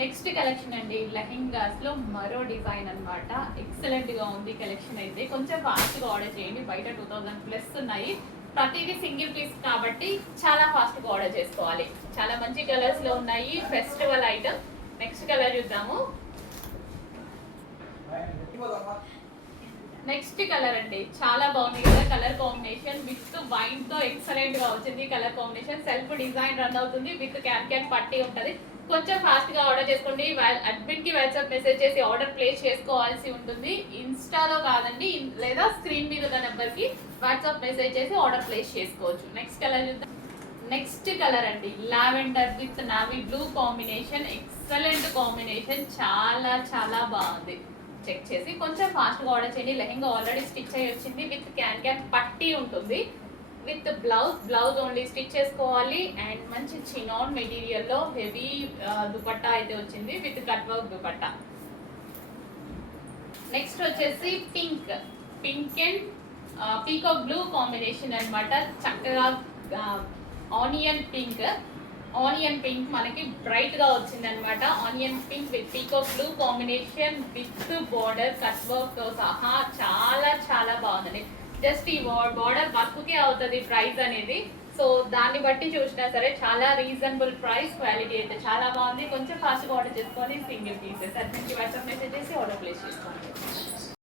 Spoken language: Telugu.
నెక్స్ట్ కలెక్షన్ అండి, లెహెంగాస్ లో మరో డిజైన్ అన్నమాట. ఎక్సలెంట్ గా ఉంది కలెక్షన్ అయితే. కొంచెం ఫాస్ట్ గా ఆర్డర్ చేయండి, బయట 2000 ప్లస్ ఉన్నాయి. ప్రతిదీ సింగిల్ పీస్ కాబట్టి చాలా ఫాస్ట్ గా ఆర్డర్ చేసుకోవాలి. చాలా మంచి కలర్స్ లో ఉన్నాయి, ఫెస్టివల్ ఐటమ్. నెక్స్ట్ కలర్ చూద్దాము. నెక్స్ట్ కలర్ అండి, చాలా బాగుంది కదా కలర్ కాంబినేషన్. విత్ వైన్ తో ఎక్సలెంట్ గా వచ్చింది colour combination. Self design run అవుతుంది, విత్ క్యాట్ పట్టి ఉంటది. కొంచెం ఫాస్ట్ గా ఆర్డర్ చేసుకోండి. అడ్మిన్ కి వాట్సాప్ మెసేజ్ చేసి ఆర్డర్ ప్లేస్ చేసుకోవాల్సి ఉంటుంది. ఇన్స్టాలో కాదండి, లేదా స్క్రీన్ మీద ఉన్న నెంబర్ కి వాట్సాప్ మెసేజ్ చేసి ఆర్డర్ ప్లేస్ చేసుకోవచ్చు. నెక్స్ట్ కలర్ చూద్దాం. నెక్స్ట్ కలర్ అండి, lavender with navy blue combination. Excellent combination, చాలా చాలా బాగుంది. చెక్ చేసి కొంచెం ఫాస్ట్గా ఆర్డర్ చేయండి. లెహెంగా ఆల్రెడీ స్టిచ్ అయ్యి వచ్చింది, విత్ క్యాన్ పట్టి ఉంటుంది, విత్ బ్లౌజ్ ఓన్లీ స్టిచ్ చేసుకోవాలి. అండ్ మంచి చినాన్ మెటీరియల్లో హెవీ దుపట్టా అయితే వచ్చింది, with cut work dupatta. Next వచ్చేసి pink and peacock blue combination అనమాట. చక్కగా ఆనియన్ పింక్ మనకి బ్రైట్ గా వచ్చింది అనమాట. Onion pink with peacock blue combination, with border cut work తో సహా చాలా చాలా బాగుందండి. జస్ట్ ఈ బార్డర్ వర్క్ కే అవుతుంది ప్రైస్ అనేది. సో దాన్ని బట్టి చూసినా సరే చాలా రీజనబుల్ ప్రైస్. క్వాలిటీ అయితే చాలా బాగుంది. కొంచెం ఫాస్ట్గా ఆర్డర్ చేసుకోండి, సింగిల్ పీసెస్. అడ్మిన్కి వాట్సాప్ మెసేజ్ చేసి ఆర్డర్ ప్లేస్ చేసుకోండి.